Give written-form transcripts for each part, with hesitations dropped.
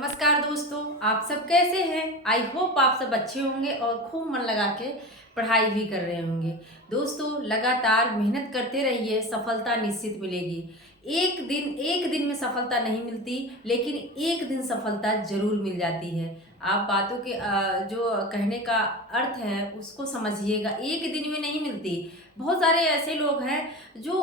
नमस्कार दोस्तों, आप सब कैसे हैं? आई होप आप सब अच्छे होंगे और खूब मन लगा के पढ़ाई भी कर रहे होंगे। दोस्तों, लगातार मेहनत करते रहिए, सफलता निश्चित मिलेगी। एक दिन में सफलता नहीं मिलती, लेकिन एक दिन सफलता ज़रूर मिल जाती है। आप बातों के जो कहने का अर्थ है उसको समझिएगा, एक दिन में नहीं मिलती। बहुत सारे ऐसे लोग हैं जो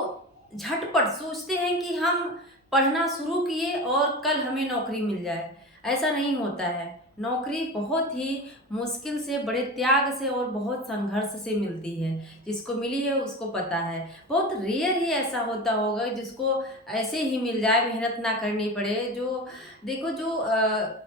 झटपट सोचते हैं कि हम पढ़ना शुरू किए और कल हमें नौकरी मिल जाए। ऐसा नहीं होता है। नौकरी बहुत ही मुश्किल से, बड़े त्याग से और बहुत संघर्ष से मिलती है। जिसको मिली है उसको पता है। बहुत रेयर ही ऐसा होता होगा जिसको ऐसे ही मिल जाए, मेहनत ना करनी पड़े। जो देखो, जो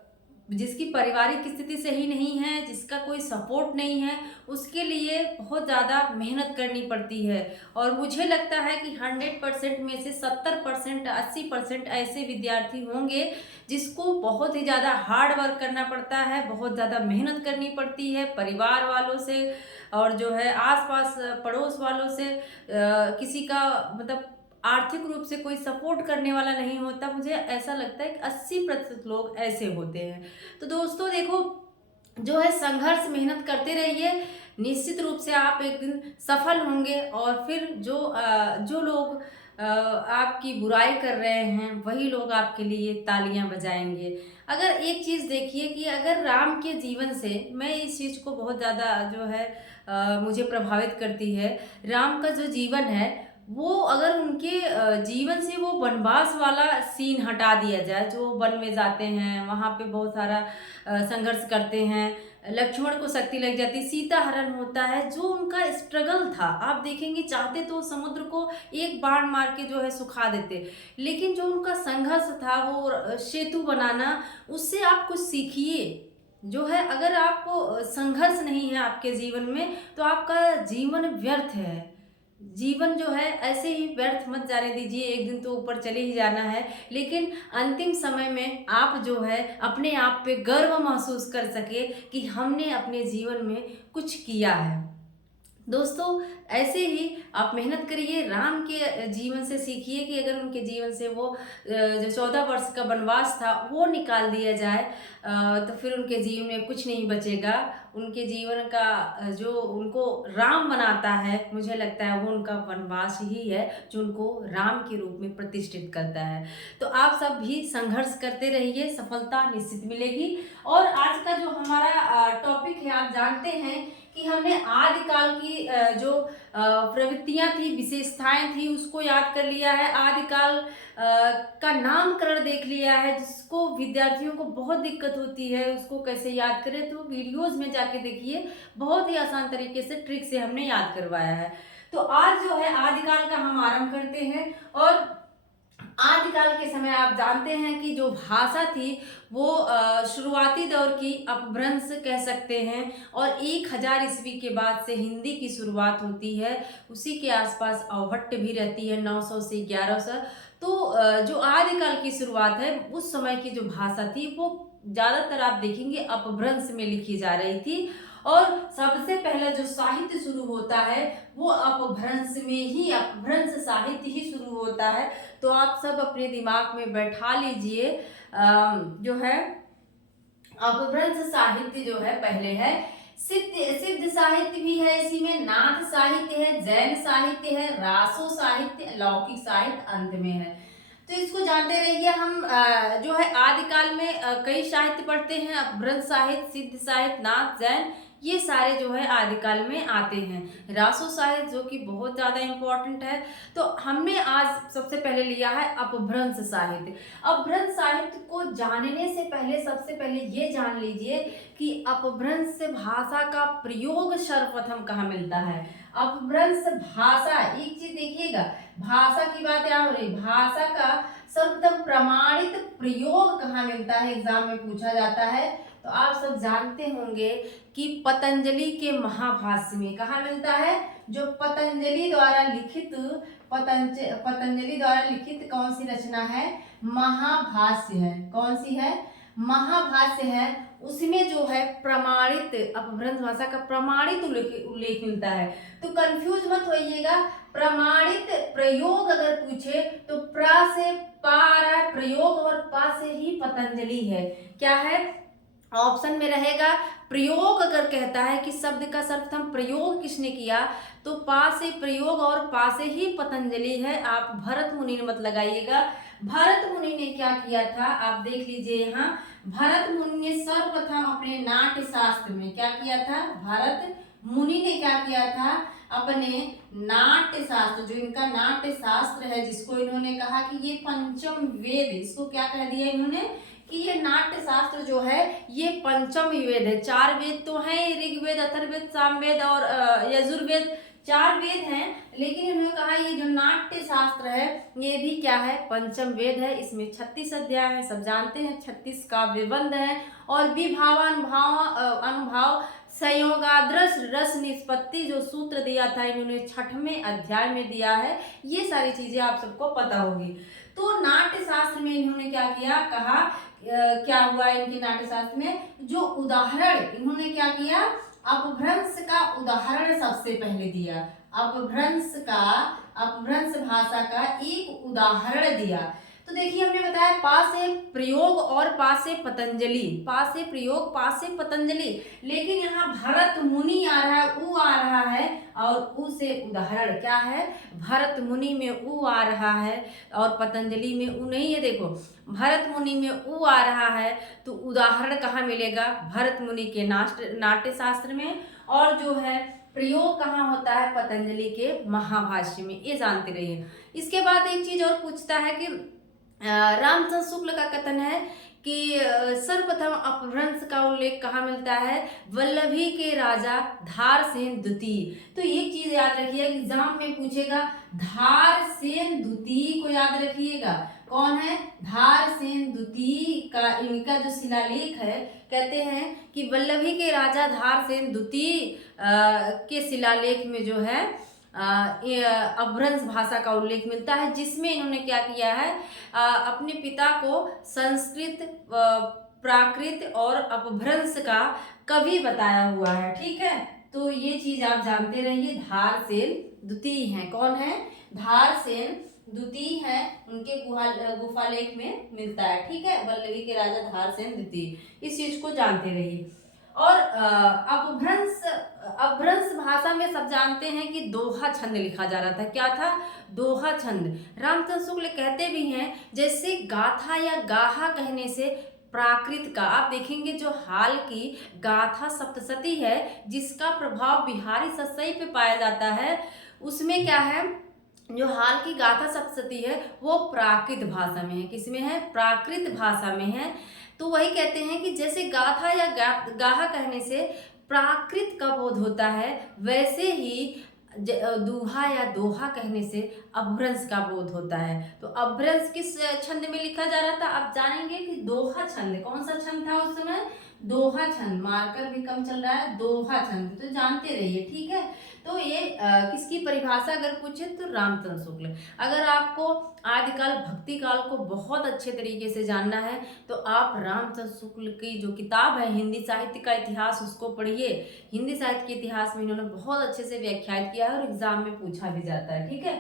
जिसकी पारिवारिक स्थिति सही नहीं है, जिसका कोई सपोर्ट नहीं है, उसके लिए बहुत ज़्यादा मेहनत करनी पड़ती है। और मुझे लगता है कि 100% में से 70%, 80% ऐसे विद्यार्थी होंगे जिसको बहुत ही ज़्यादा हार्ड वर्क करना पड़ता है, बहुत ज़्यादा मेहनत करनी पड़ती है परिवार वालों से और जो है आस-पास पड़ोस वालों से। किसी का मतलब आर्थिक रूप से कोई सपोर्ट करने वाला नहीं होता। मुझे ऐसा लगता है कि 80% लोग ऐसे होते हैं। तो दोस्तों देखो, जो है संघर्ष मेहनत करते रहिए, निश्चित रूप से आप एक दिन सफल होंगे। और फिर जो लोग आपकी बुराई कर रहे हैं वही लोग आपके लिए तालियां बजाएंगे। अगर एक चीज़ देखिए कि अगर राम के जीवन से, मैं इस चीज़ को बहुत ज़्यादा जो है मुझे प्रभावित करती है। राम का जो जीवन है वो अगर उनके जीवन से वो वनवास वाला सीन हटा दिया जाए, जो वन में जाते हैं वहाँ पे बहुत सारा संघर्ष करते हैं, लक्ष्मण को शक्ति लग जाती, सीता हरण होता है, जो उनका स्ट्रगल था आप देखेंगे, चाहते तो समुद्र को एक बाण मार के जो है सुखा देते, लेकिन जो उनका संघर्ष था वो सेतु बनाना, उससे आप कुछ सीखिए। जो है अगर आप संघर्ष नहीं है आपके जीवन में तो आपका जीवन व्यर्थ है। जीवन जो है ऐसे ही व्यर्थ मत जाने दीजिए, एक दिन तो ऊपर चले ही जाना है। लेकिन अंतिम समय में आप जो है अपने आप पे गर्व महसूस कर सके कि हमने अपने जीवन में कुछ किया है। दोस्तों, ऐसे ही आप मेहनत करिए, राम के जीवन से सीखिए कि अगर उनके जीवन से वो जो 14 वर्ष का वनवास था वो निकाल दिया जाए तो फिर उनके जीवन में कुछ नहीं बचेगा। उनके जीवन का जो उनको राम बनाता है, मुझे लगता है वो उनका वनवास ही है जो उनको राम के रूप में प्रतिष्ठित करता है। तो आप सब भी संघर्ष करते रहिए, सफलता निश्चित मिलेगी। और आज का जो हमारा टॉपिक है, आप जानते हैं कि हमने आदिकाल की जो प्रवृत्तियां थी, विशेषताएं थी, उसको याद कर लिया है। आदिकाल का नामकरण देख लिया है, जिसको विद्यार्थियों को बहुत दिक्कत होती है उसको कैसे याद करें, तो वीडियोज में जाके देखिए, बहुत ही आसान तरीके से ट्रिक से हमने याद करवाया है। तो आज जो है आदिकाल का हम आरंभ करते हैं। और आदिकाल के समय आप जानते हैं कि जो भाषा थी वो शुरुआती दौर की अपभ्रंश कह सकते हैं। और 1000 ईस्वी के बाद से हिंदी की शुरुआत होती है। उसी के आसपास अवहट्ट भी रहती है 900 से 1100। तो जो आदिकाल की शुरुआत है उस समय की जो भाषा थी वो ज़्यादातर आप देखेंगे अपभ्रंश में लिखी जा रही थी। और सबसे पहला जो साहित्य शुरू होता है वो अपभ्रंश में ही, अपभ्रंश साहित्य ही शुरू होता है। तो आप सब अपने दिमाग में बैठा लीजिए, जो है अपभ्रंश साहित्य जो है पहले है। सिद्ध सिद्ध साहित्य भी है, इसी में नाथ साहित्य है, जैन साहित्य है, रासो साहित्य, लौकिक साहित्य अंत में है। तो इसको जानते रहिए। हम जो है आदिकाल में कई साहित्य पढ़ते हैं, अपभ्रंश साहित्य, सिद्ध साहित्य, नाथ, जैन, ये सारे जो है आदिकाल में आते हैं। रासो साहित्य जो कि बहुत ज़्यादा इम्पोर्टेंट है। तो हमने आज सबसे पहले लिया है अपभ्रंश साहित्य। अपभ्रंश साहित्य को जानने से पहले सबसे पहले ये जान लीजिए कि अपभ्रंश भाषा का प्रयोग सर्वप्रथम कहाँ मिलता है। अपभ्रंश भाषा, एक चीज देखिएगा, भाषा की बात यहाँ हो रही, भाषा का सर्वप्रथम प्रमाणित प्रयोग कहाँ मिलता है, एग्जाम में पूछा जाता है। तो आप सब जानते होंगे कि पतंजलि के महाभाष्य में। कहाँ मिलता है? जो पतंजलि द्वारा लिखित, पतंजलि द्वारा लिखित कौन सी रचना है? महाभाष्य है। कौन सी है? महाभाष्य है उसमें जो है प्रमाणित अपभ्रंश भाषा का प्रमाणित उल्लेख मिलता है। तो कंफ्यूज मत होइएगा, प्रमाणित प्रयोग अगर पूछे तो प्र से पा आ रहा है प्रयोग और पा से ही पतंजलि है। क्या है ऑप्शन में रहेगा प्रयोग। अगर कहता है कि शब्द का सर्वप्रथम प्रयोग किसने किया तो पा से प्रयोग और पा से ही पतंजलि है। आप भरत मुनि ने मत लगाइएगा। भरत मुनि ने क्या किया था आप देख लीजिए यहाँ। भरत मुनि ने सर्वप्रथम अपने नाट्य शास्त्र में क्या किया था, भरत मुनि ने क्या किया था अपने नाट्य शास्त्र, जो इनका नाट्य शास्त्र है जिसको इन्होंने कहा कि ये पंचम वेद, इसको क्या कह दिया इन्होंने कि ये नाट्य शास्त्र जो है ये पंचम वेद है। चार वेद तो हैं, ऋग्वेद, अथर्ववेद, सामवेद और यजुर्वेद, चार वेद हैं, लेकिन इन्होंने कहा ये जो नाट्य शास्त्र है ये भी क्या है पंचम वेद है। इसमें 36 अध्याय है, सब जानते हैं, 36 काव्यबंध है और विभावानुभाव अनुभाव संयोगादृश रस निष्पत्ति जो सूत्र दिया था इन्होंने 6वें अध्याय में दिया है। ये सारी चीजें आप सबको पता होगी। तो नाट्य शास्त्र में इन्होंने क्या किया, कहा क्या हुआ इनके नाट्य शास्त्र में जो उदाहरण इन्होंने क्या किया, अपभ्रंश का उदाहरण सबसे पहले दिया। अपभ्रंश भाषा का एक उदाहरण दिया। तो देखिए हमने बताया पा से प्रयोग और पा से पतंजलि, पा से प्रयोग पा से पतंजलि, लेकिन यहाँ भरत मुनि आ रहा है, उ आ रहा है और उ से उदाहरण क्या है, भरत मुनि में उ आ रहा है और पतंजलि में उ नहीं है। देखो भरत मुनि में उ आ रहा है तो उदाहरण कहाँ मिलेगा, भरत मुनि के नाट्य शास्त्र में, और जो है प्रयोग कहाँ होता है, पतंजलि के महाभाष्य में। ये जानते रहिए। इसके बाद एक चीज और पूछता है कि रामचंद्र शुक्ल का कथन है कि सर्वप्रथम अपभ्रंश का उल्लेख कहाँ मिलता है, वल्लभी के राजा धारसेन द्वितीय। तो एक चीज याद रखिए एग्जाम में पूछेगा, धारसेन द्वितीय को याद रखिएगा। कौन है, धारसेन द्वितीय का इनका जो शिलालेख है, कहते हैं कि वल्लभी के राजा धारसेन द्वितीय के शिलालेख में जो है अपभ्रंश भाषा का उल्लेख मिलता है, जिसमें इन्होंने क्या किया है, अपने पिता को संस्कृत, प्राकृत और अपभ्रंश का कवि बताया हुआ है। ठीक है, तो ये चीज आप जानते रहिए। धारसेन द्वितीय हैं, कौन है, धारसेन द्वितीय है, उनके गुफालेख में मिलता है। ठीक है, वल्लभी के राजा धारसेन द्वितीय, इस चीज को जानते रहिए। और अपभ्रंश भाषा में सब जानते हैं कि दोहा छंद लिखा जा रहा था। क्या था, दोहा छंद। रामचंद्र शुक्ल कहते भी हैं जैसे गाथा या गाहा कहने से प्राकृत का, आप देखेंगे जो हाल की गाथा सप्तशती है जिसका प्रभाव बिहारी सतसई पे पाया जाता है, उसमें क्या है, जो हाल की गाथा सप्तशती है वो प्राकृत भाषा में है। किसमें है, प्राकृत भाषा में है। तो वही कहते हैं कि जैसे गाथा या गाहा कहने से प्राकृत का बोध होता है, वैसे ही दूहा या दोहा कहने से अपभ्रंश का बोध होता है। तो अपभ्रंश किस छंद में लिखा जा रहा था, आप जानेंगे कि दोहा छंद। कौन सा छंद था उस समय, दोहा छंद। मार्कर भी कम चल रहा है, दोहा छंद, तो जानते रहिए। ठीक है, तो ये किसकी परिभाषा अगर पूछे तो रामचंद्र शुक्ल। अगर आपको आदिकाल भक्ति काल को बहुत अच्छे तरीके से जानना है तो आप रामचंद्र शुक्ल की जो किताब है हिंदी साहित्य का इतिहास, उसको पढ़िए। हिंदी साहित्य के इतिहास में इन्होंने बहुत अच्छे से व्याख्यात किया है और एग्जाम में पूछा भी जाता है। ठीक है,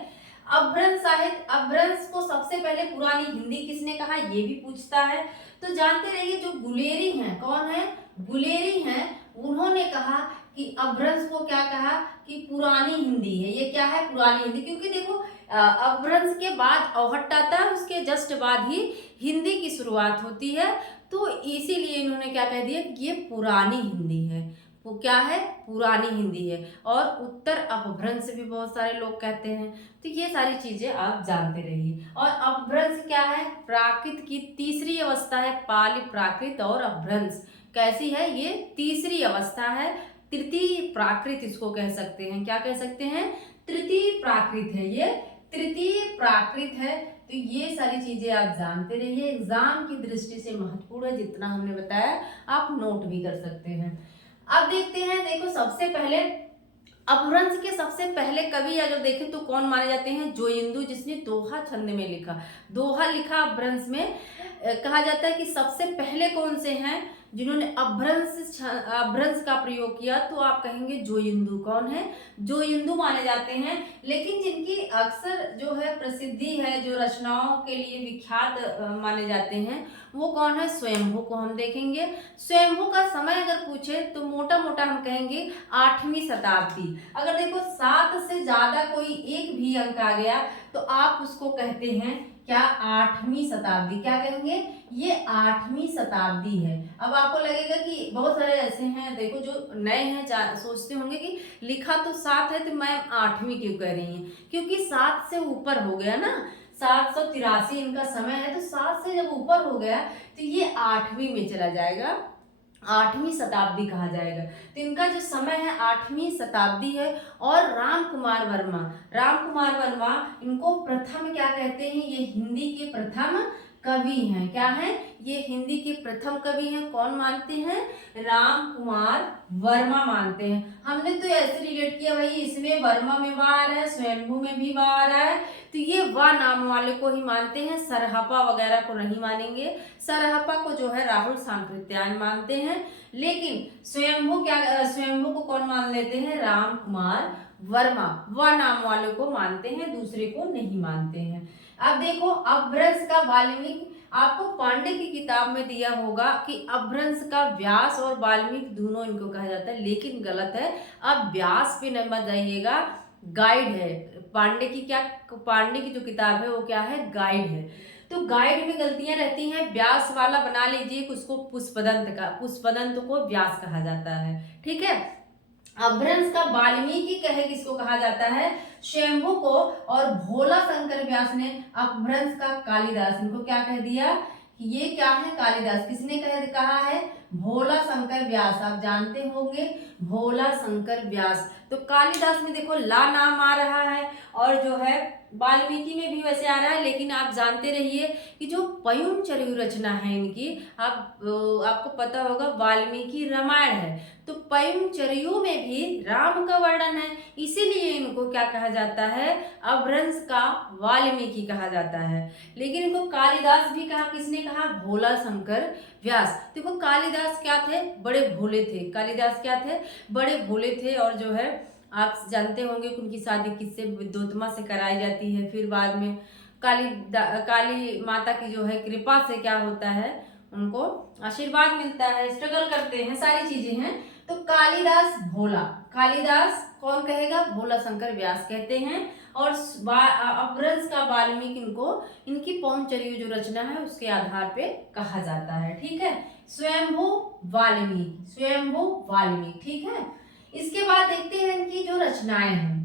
अपभ्रंश साहित्य, अपभ्रंश को सबसे पहले पुरानी हिंदी किसने कहा ये भी पूछता है। तो जानते रहिए जो गुलेरी हैं, कौन है, गुलेरी हैं, उन्होंने कहा कि अपभ्रंश को क्या कहा कि पुरानी हिंदी है। ये क्या है, पुरानी हिंदी, क्योंकि देखो अपभ्रंश के बाद औहट्ट आता है, उसके जस्ट बाद ही हिंदी की शुरुआत होती है। तो इसीलिए इन्होंने क्या कह दिया कि ये पुरानी हिंदी है। वो क्या है, पुरानी हिंदी है। और उत्तर अपभ्रंश भी बहुत सारे लोग कहते हैं। तो ये सारी चीजें आप जानते रहिए। और अपभ्रंश क्या है, प्राकृत की तीसरी अवस्था है। पाली, प्राकृत और अपभ्रंश कैसी है, ये तीसरी अवस्था है। तृतीय प्राकृत इसको कह सकते हैं। क्या कह सकते हैं, तृतीय प्राकृत है, ये तृतीय प्राकृत है। तो ये सारी चीजें आप जानते रहिए, एग्जाम की दृष्टि से महत्वपूर्ण है। जितना हमने बताया आप नोट भी कर सकते हैं। अब देखते हैं, देखो सबसे पहले अपभ्रंश के सबसे पहले कवि अगर देखें तो कौन माने जाते हैं? जोयिंदु, जिसने दोहा छंद में लिखा। दोहा लिखा अपभ्रंश में। कहा जाता है कि सबसे पहले कौन से हैं जिन्होंने अपभ्रंश का प्रयोग किया, तो आप कहेंगे जोयिंदु। कौन है? जोयिंदु माने जाते हैं। लेकिन जिनकी अक्सर जो है प्रसिद्धि है, जो रचनाओं के लिए विख्यात माने जाते हैं, वो कौन है? स्वयंभू को हम देखेंगे। स्वयंभू का समय अगर पूछे तो मोटा मोटा हम कहेंगे 8वीं शताब्दी। अगर देखो 7 से ज्यादा कोई एक भी अंक आ गया तो आप उसको कहते हैं क्या? 8वीं शताब्दी। क्या कहेंगे? ये 8वीं शताब्दी है। अब आपको लगेगा कि बहुत सारे ऐसे हैं, देखो जो नए हैं सोचते होंगे कि लिखा तो 7 है तो मैम 8वीं क्यों कह रही हैं? क्योंकि 7 से ऊपर हो गया ना, 783 इनका समय है, तो 7 से जब ऊपर हो गया तो ये 8वीं में चला जाएगा, 8वीं शताब्दी कहा जाएगा। तो इनका जो समय है 8वीं शताब्दी है। और राम कुमार वर्मा इनको प्रथम क्या कहते हैं? ये हिंदी के प्रथम कवि हैं। क्या हैं? ये हिंदी के प्रथम कवि हैं। कौन मानते हैं? राम कुमार वर्मा मानते हैं। हमने तो ऐसे रिलेट किया भाई, इसमें वर्मा में वाह आ रहा है, स्वयंभू में भी वाह आ रहा है, तो ये वाह नाम वाले को ही मानते हैं, सरहपा वगैरह को नहीं मानेंगे। सरहपा को जो है राहुल सांकृत्यायन मानते हैं। लेकिन स्वयंभू को कौन मान लेते हैं? राम कुमार वर्मा। व नाम वालों को मानते हैं, दूसरे को नहीं मानते हैं। अब देखो अपभ्रंश का वाल्मीकि, आपको पांडे की किताब में दिया होगा कि अपभ्रंश का व्यास और वाल्मीकि दोनों इनको कहा जाता है, लेकिन गलत है। अब व्यास पे न मत जाइएगा, गाइड है पांडे की। क्या? पांडे की जो किताब है वो क्या है? गाइड है। तो गाइड में गलतियां रहती हैं। व्यास वाला बना लीजिए कि उसको पुष्पदंत को व्यास कहा जाता है। ठीक है। अपभ्रंश का वाल्मीकि कहे किसको कहा जाता है? शंभु को। और भोला शंकर व्यास ने अपभ्रंश का कालिदास, इनको क्या कह दिया कि ये क्या है? कालिदास। किसने कहा है? भोला शंकर व्यास। आप जानते होंगे भोला शंकर व्यास। तो कालिदास में देखो ला नाम आ रहा है, और जो है वाल्मीकि में भी वैसे आ रहा है। लेकिन आप जानते रहिए कि जो पयुमचर्यु रचना है इनकी, आपको पता होगा वाल्मीकि रामायण है, तो पयुमचर्यु में भी राम का वर्णन है, इसीलिए इनको क्या कहा जाता है? अपभ्रंश का वाल्मीकि कहा जाता है। लेकिन इनको कालिदास भी कहा। किसने कहा? भोला शंकर व्यास। देखो कालिदास क्या थे? बड़े भोले थे। कालिदास क्या थे? बड़े भोले थे। और जो है आप जानते होंगे कि उनकी शादी किससे? विद्योत्मा से कराई जाती है। फिर बाद में काली माता की जो है कृपा से क्या होता है? उनको आशीर्वाद मिलता है, स्ट्रगल करते हैं, सारी चीजें हैं। तो कालिदास भोला, कालिदास कौन कहेगा? भोला शंकर व्यास कहते हैं। और अपभ्रंश का वाल्मीकि इनको इनकी पौंचर्यु जो रचना है उसके आधार पे कहा जाता है। ठीक है। स्वयंभू वाल्मीकि। ठीक है। इसके बाद देखते हैं इनकी जो रचनाएं हैं।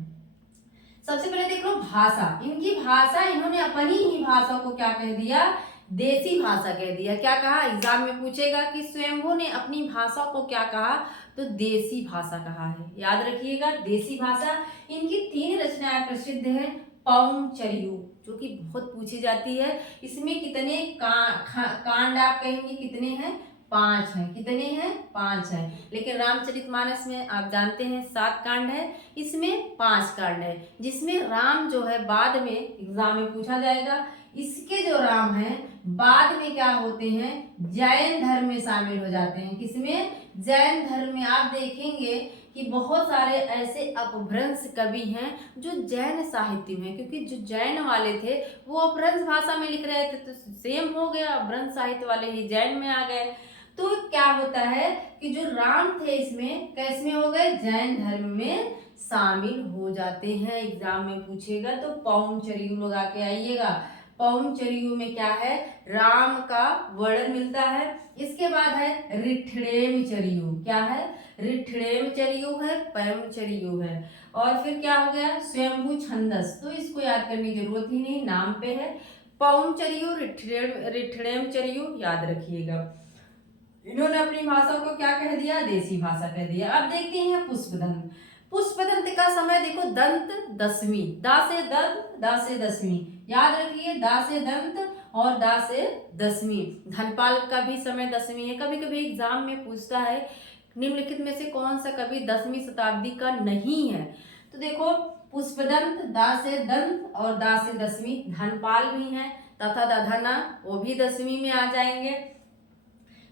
सबसे पहले देख लो भाषा। इनकी भाषा, इन्होंने अपनी ही भाषा को क्या कह दिया? देसी भाषा कह दिया। क्या कहा? एग्जाम में पूछेगा कि स्वयंभू ने अपनी भाषा को क्या कहा? तो देसी भाषा कहा है। याद रखिएगा देसी भाषा। इनकी 3 रचनाएं प्रसिद्ध हैं। पौंचर्यु जो कि बहुत पूछी जाती है। इसमें कितने कांड आप कहेंगे? कितने हैं? 5 हैं। कितने हैं? 5 हैं। लेकिन रामचरितमानस में आप जानते हैं 7 कांड है, इसमें 5 कांड है, जिसमें राम जो है बाद में एग्जाम में पूछा जाएगा। इसके जो राम हैं बाद में क्या होते हैं? जैन धर्म में शामिल हो जाते हैं। किसमें? जैन धर्म में। आप देखेंगे कि बहुत सारे ऐसे अपभ्रंश कवि हैं जो जैन साहित्य में, क्योंकि जो जैन वाले थे वो अपभ्रंश भाषा में लिख रहे थे, तो सेम हो गया, अपभ्रंश साहित्य वाले ही जैन में आ गए। तो क्या होता है कि जो राम थे इसमें कैसे में हो गए? जैन धर्म में शामिल हो जाते हैं। एग्जाम में पूछेगा तो पौंचर्यु लगा के आइएगा। पौंचर्यु में क्या है? राम का वर्णन मिलता है। इसके बाद है ऋठ्रेमचर्यु। क्या है? ऋठ्रेमचर्यु है, पयमचर्यु है। और फिर क्या हो गया? स्वयंभू छंदस। तो इसको याद करने की जरूरत ही नहीं, नाम पे है। पौंचर्यु, ऋठ्रेमचर्यु याद रखिएगा। इन्होंने अपनी भाषा को क्या कह दिया? देसी भाषा कह दिया। अब देखते हैं पुष्पदंत। पुष्पदंत का समय देखो दंत दसवीं, दा से दंत, दा से दसवीं। याद रखिए दा से दंत और दा से दसवीं। धनपाल का भी समय दसवीं है। कभी कभी एग्जाम में पूछता है निम्नलिखित में से कौन सा कवि 10वीं शताब्दी का नहीं है? तो देखो, पुष्पदंत, दा से दंत और दा से 10वीं, धनपाल भी हैं तथा दधना, वो भी 10वीं में आ जाएंगे।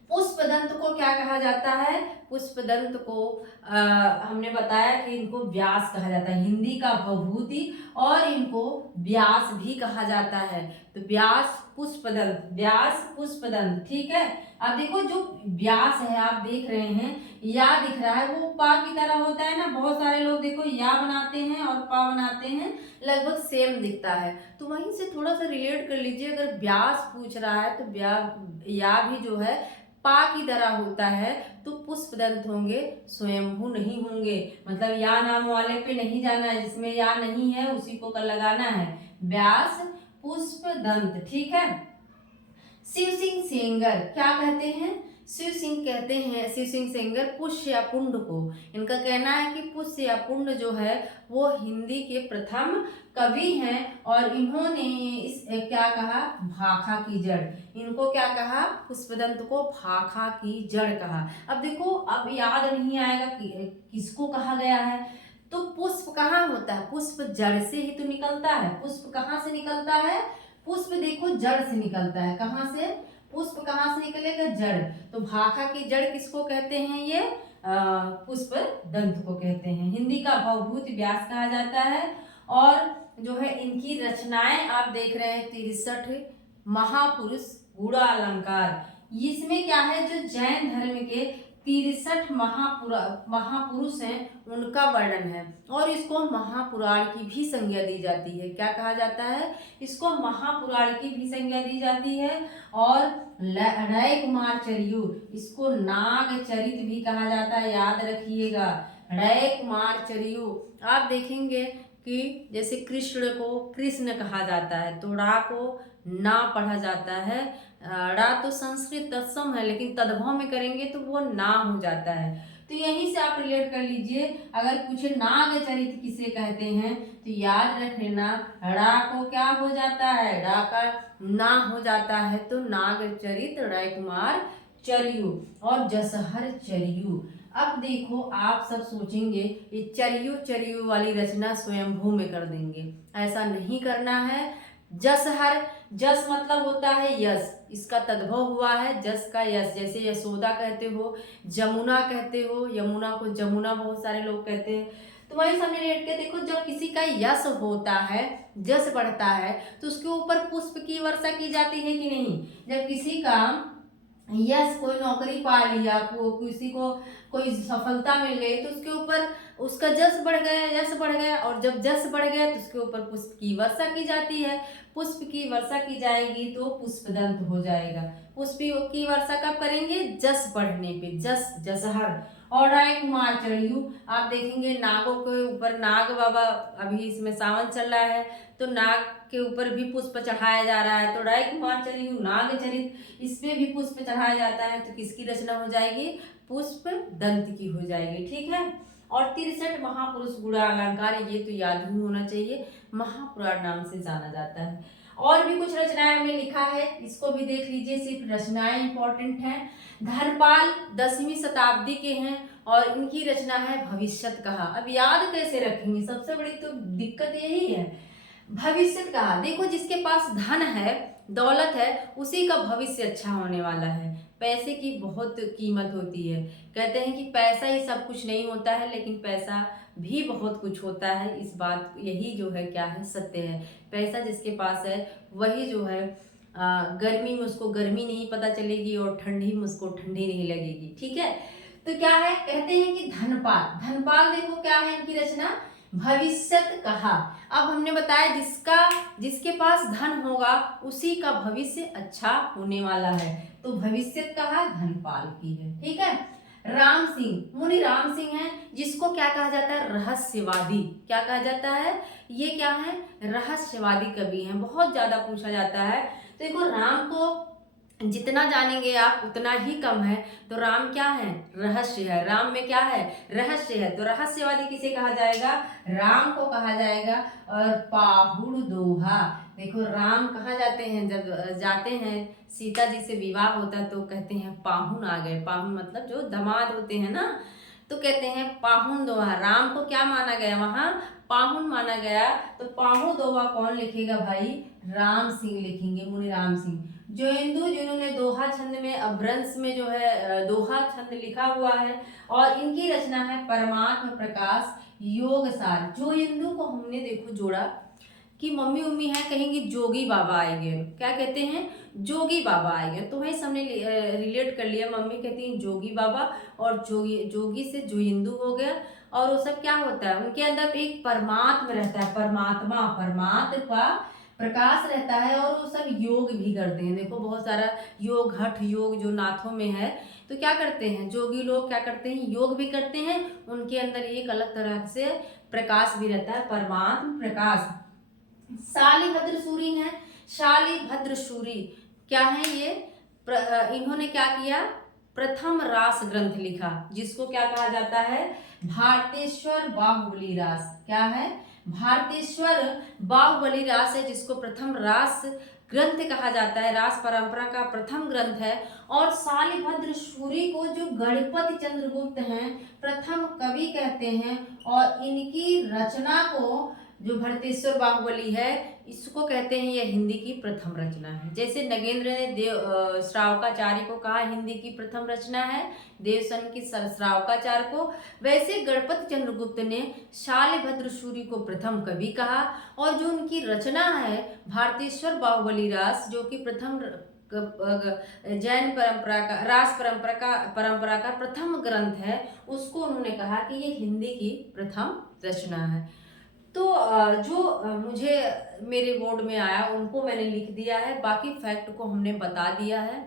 पुष्पदंत को क्या कहा जाता है? पुष्पदंत को हमने बताया कि इनको व्यास कहा जाता है, हिंदी का भवभूति, और इनको व्यास भी कहा जाता है। तो व्यास पुष्पदंत, व्यास पुष्पदंत, ठीक है। अब देखो, जो व्यास है आप देख रहे हैं, या दिख रहा है, वो पा की तरह होता है ना। बहुत सारे लोग देखो या बनाते हैं और पा बनाते हैं, लगभग सेम दिखता है। तो वहीं से थोड़ा सा रिलेट कर लीजिए। अगर व्यास पूछ रहा है तो या भी जो है पा की तरह होता है, तो पुष्पदंत होंगे, स्वयंभू नहीं होंगे। मतलब या नाम वाले पे नहीं जाना है, जिसमें या नहीं है उसी को कर लगाना है। व्यास पुष्पदंत, ठीक है। शिव सिंह सेंगर क्या कहते हैं? शिव सिंह कहते हैं, शिव सिंह सेंगर पुष्य या पुंड को, इनका कहना है कि पुष्य या पुंड जो है वो हिंदी के प्रथम कवि हैं, और इन्होंने इस क्या कहा? भाखा की जड़। इनको क्या कहा? पुष्पदंत को भाखा की जड़ कहा। अब देखो, अब याद नहीं आएगा कि किसको कहा गया है। तो पुष्प कहाँ होता है? पुष्प जड़ से ही तो निकलता है। पुष्प कहाँ से निकलता है? पुष्प देखो जड़ से निकलता है। कहाँ से? पुष्प कहाँ से निकलेगा? जड़। तो भाखा की जड़ किसको कहते हैं? ये पुष्प दंत को कहते हैं। हिंदी का भवभूत व्यास कहा जाता है। और जो है इनकी रचनाएं आप देख रहे हैं, 63 महापुरुष गुड़ा अलंकार। इसमें क्या है? जो जैन धर्म के 63 महापुरुष हैं, उनका वर्णन है। और इसको महापुराण की भी संज्ञा दी जाती है। क्या कहा जाता है? इसको महापुराण की भी संज्ञा दी जाती है। और रय कुमार चरियू, इसको नाग चरित भी कहा जाता है, याद रखिएगा। रय कुमार चरियू, आप देखेंगे कि जैसे कृष्ण को कृष्ण कहा जाता है, तो रा को ना पढ़ा जाता है। रा तो संस्कृत तत्सम है, लेकिन तद्भव में करेंगे तो वो ना हो जाता है। तो यहीं से आप रिलेट कर लीजिए। अगर पूछे नाग चरित किसे कहते हैं, तो याद रख लेना, रा को क्या हो जाता है? रा का ना हो जाता है, तो नाग चरित, राय कुमार चरियू और जसहर चरियू। अब देखो, आप सब सोचेंगे ये चरियू चरियू वाली रचना स्वयंभू में कर देंगे। ऐसा नहीं करना है। जसहर, जस मतलब होता है यश, इसका तद्भव हुआ है जस का यश। जैसे यशोदा कहते हो, जमुना कहते हो, यमुना को जमुना बहुत सारे लोग कहते हैं। तो वही सामने रेट के देखो, जब किसी का यश होता है, जस बढ़ता है, तो उसके ऊपर पुष्प की वर्षा की जाती है कि नहीं? जब किसी का यस, कोई नौकरी पा लिया, किसी को कोई सफलता मिल गई, तो उसके ऊपर उसका जस बढ़ गया, यश बढ़ गया, और जब जस बढ़ गया तो उसके ऊपर पुष्प की वर्षा की जाती है। पुष्प की वर्षा की जाएगी तो पुष्पदंत हो जाएगा। पुष्प की वर्षा कब करेंगे? जस बढ़ने पे, जस, जसहर। और राय कुमार चरियू, आप देखेंगे नागों के ऊपर, नाग बाबा, अभी इसमें सावन चल रहा है तो नाग के ऊपर भी पुष्प चढ़ाया जा रहा है। तो राय कुमार चरियू नाग चरित, इस पे भी पुष्प चढ़ाया जाता है। तो किसकी रचना हो जाएगी? पुष्प दंत की हो जाएगी, ठीक है। और 63 महापुरुष गुड़ा अलंकार, ये तो याद ही होना चाहिए, महापुराण नाम से जाना जाता है। और भी कुछ रचनाएं हमने लिखा है, इसको भी देख लीजिए, सिर्फ रचनाएं इंपॉर्टेंट हैं। धनपाल 10वीं शताब्दी के हैं और इनकी रचना है भविष्यत कहा। अब याद कैसे रखेंगे? सबसे बड़ी तो दिक्कत यही है। भविष्यत कहा, देखो जिसके पास धन है, दौलत है, उसी का भविष्य अच्छा होने वाला है। पैसे की बहुत कीमत होती है। कहते हैं कि पैसा ही सब कुछ नहीं होता है, लेकिन पैसा भी बहुत कुछ होता है। इस बात, यही जो है क्या है, सत्य है। पैसा जिसके पास है वही जो है गर्मी में उसको गर्मी नहीं पता चलेगी और ठंडी में उसको ठंडी नहीं लगेगी, ठीक है। तो क्या है, कहते हैं कि धनपाल, धनपाल देखो क्या है इनकी रचना, भविष्यत कहा। अब हमने बताया जिसके पास धन होगा उसी का भविष्य अच्छा होने वाला है। तो भविष्यत कहा धनपाल की है, ठीक है। राम सिंह, मुनि राम सिंह है, जिसको क्या कहा जाता है? रहस्यवादी। क्या कहा जाता है? ये क्या है? रहस्यवादी कवि हैं, बहुत ज्यादा पूछा जाता है। तो देखो, राम को जितना जानेंगे आप उतना ही कम है। तो राम क्या है? रहस्य है। राम में क्या है? रहस्य है। तो रहस्यवादी किसे कहा जाएगा? राम को कहा जाएगा। और पाहुड़ दोहा, देखो राम कहाँ जाते हैं? जब जाते हैं सीता जी से विवाह होता है तो कहते हैं पाहुन आ गए। पाहुन मतलब जो दामाद होते हैं ना, तो कहते हैं पाहुन दोहा। राम को क्या माना गया वहां? पाहुन माना गया। तो पाहुन दोहा कौन लिखेगा भाई? राम सिंह लिखेंगे, मुनि राम सिंह। जो हिंदू जिन्होंने दोहा छंद में अपभ्रंश में जो है दोहा छंद लिखा हुआ है, और इनकी रचना है परमात्म प्रकाश योग सार। जो हिंदू को हमने देखो जोड़ा कि मम्मी उम्मी है, कहेंगे जोगी बाबा आएंगे। क्या कहते हैं? जोगी बाबा आएंगे। तो वही हमने रिलेट कर लिया। मम्मी कहती हैं जोगी बाबा, और जोगी जोगी से जो हिंदू हो गया। और वो सब क्या होता है? उनके अंदर एक परमात्मा रहता है, परमात्मा परमात्मा का प्रकाश रहता है। और वो सब योग भी करते हैं। देखो बहुत सारा योग, हठ योग जो नाथों में है, तो क्या करते हैं जोगी लोग? क्या करते हैं? योग भी करते हैं। उनके अंदर एक अलग तरह से प्रकाश भी रहता है, परमात्म प्रकाश। शालिभद्र सूरी है। शालिभद्र सूरी क्या है ये? इन्होंने क्या किया? प्रथम रास ग्रंथ लिखा, जिसको क्या कहा जाता है? भारतेश्वर बाहुबली रास। क्या है? भारतेश्वर बाहुबली रास है, जिसको प्रथम रास ग्रंथ कहा जाता है। रास परंपरा का प्रथम ग्रंथ है। और शालिभद्र सूरी को जो गणपति चंद्रगुप्त हैं प्रथम कवि कहते हैं। और इनकी रचना को जो भरतेश्वर बाहुबली है, इसको कहते हैं यह हिंदी की प्रथम रचना है। जैसे नगेंद्र ने देव श्रावकाचार्य को कहा हिंदी की प्रथम रचना है, देवसन की श्रावकाचार्य को, वैसे गणपति चंद्रगुप्त ने शालिभद्र सूरी को प्रथम कवि कहा। और जो उनकी रचना है भारतेश्वर बाहुबली रास, जो कि प्रथम जैन परंपरा का रास परंपरा का प्रथम ग्रंथ है, उसको उन्होंने कहा कि ये हिंदी की प्रथम रचना है। तो जो मुझे मेरे बोर्ड में आया उनको मैंने लिख दिया है, बाकी फैक्ट को हमने बता दिया है।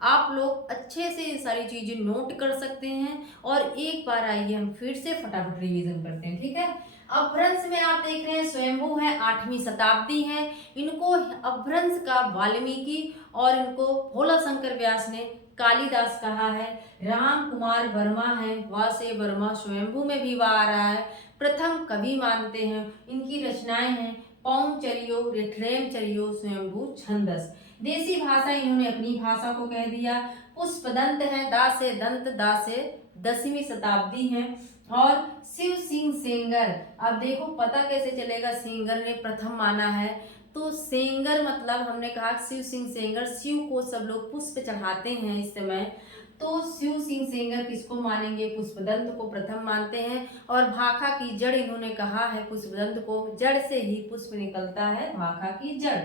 आप लोग अच्छे से ये सारी चीजें नोट कर सकते हैं। और एक बार आइए हम फिर से फटाफट रिवीजन करते हैं, ठीक है? अपभ्रंश में आप देख रहे हैं स्वयंभू है, 8वीं शताब्दी है। इनको अपभ्रंश का वाल्मीकि और इनको भोला शंकर व्यास ने कालिदास कहा है। राम कुमार वर्मा है, वा से वर्मा स्वयंभू में भी वा आ रहा है, प्रथम कवि मानते हैं। इनकी रचनाएं हैं पौंचर्यो, रेठरेमचर्यो, स्वयंभू छंदस। देसी भाषा इन्होंने अपनी भाषा को कह दिया। पुष्पदंत है, दा से दंत, दा से 10वीं शताब्दी है। और शिव सिंह सेंगर, अब देखो पता कैसे चलेगा सेंगर ने प्रथम माना है? तो सेंगर मतलब हमने कहा शिव सिंह सेंगर, शिव को सब लोग पुष्प चढ़ाते हैं इस समय। तो शिव सिंह सेंगर किसको मानेंगे? पुष्पदंत को प्रथम मानते हैं। और भाखा की जड़ इन्होंने कहा है पुष्पदंत को, जड़ से ही पुष्प निकलता है, भाखा की जड़।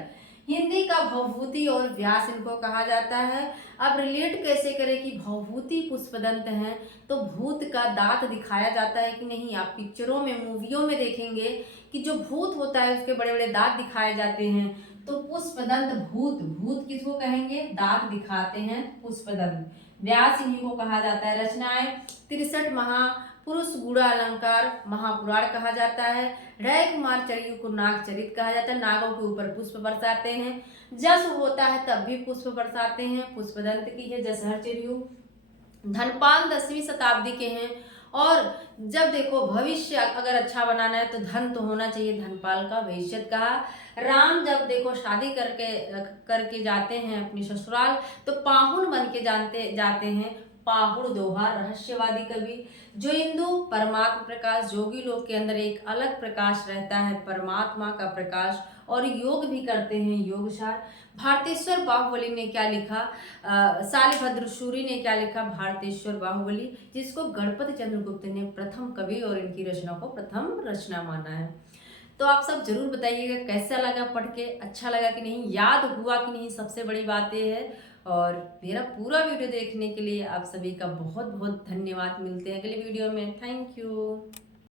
हिंदी का भवभूति और व्यास इनको कहा जाता है। अब रिलेट कैसे करें कि भवभूति पुष्पदंत हैं? तो भूत का दांत दिखाया जाता है कि नहीं? आप पिक्चरों में मूवियों में देखेंगे कि जो भूत होता है उसके बड़े बड़े दांत दिखाए जाते हैं। तो पुष्पदंत भूत, भूत किसको कहेंगे? दांत दिखाते हैं पुष्पदंत। व्यास इन्हीं को कहा जाता है। रचनाएं 63 महापुरुष गुड़ा अलंकार महापुराण कहा जाता है। रय कुमार चर्यु को नाग चरित कहा जाता है, नागों के ऊपर पुष्प बरसाते हैं। जस होता है तब भी पुष्प बरसाते हैं, पुष्पदंत की है जसहर चर्यु। धनपाल 10वीं शताब्दी के हैं। और जब देखो भविष्य अगर अच्छा बनाना है तो धन तो होना चाहिए, धनपाल का भविष्य कहा। राम जब देखो शादी करके जाते हैं अपनी ससुराल, तो पाहुन बन के जाते हैं, पाहुड़ दोहा रहस्यवादी कवि। जो हिंदू परमात्मा प्रकाश, जोगी लोग के अंदर एक अलग प्रकाश रहता है, परमात्मा का प्रकाश, और योग भी करते हैं, योगसार। भारतेश्वर बाहुबली ने क्या लिखा? शालिभद्र सूरी ने क्या लिखा? भारतेश्वर बाहुबली, जिसको गणपति चंद्रगुप्त ने प्रथम कवि और इनकी रचना को प्रथम रचना माना है। तो आप सब जरूर बताइएगा कैसा लगा पढ़ के, अच्छा लगा कि नहीं, याद हुआ कि नहीं, सबसे बड़ी बात ये है। और मेरा पूरा वीडियो देखने के लिए आप सभी का बहुत बहुत धन्यवाद। मिलते हैं अगले वीडियो में। Thank you.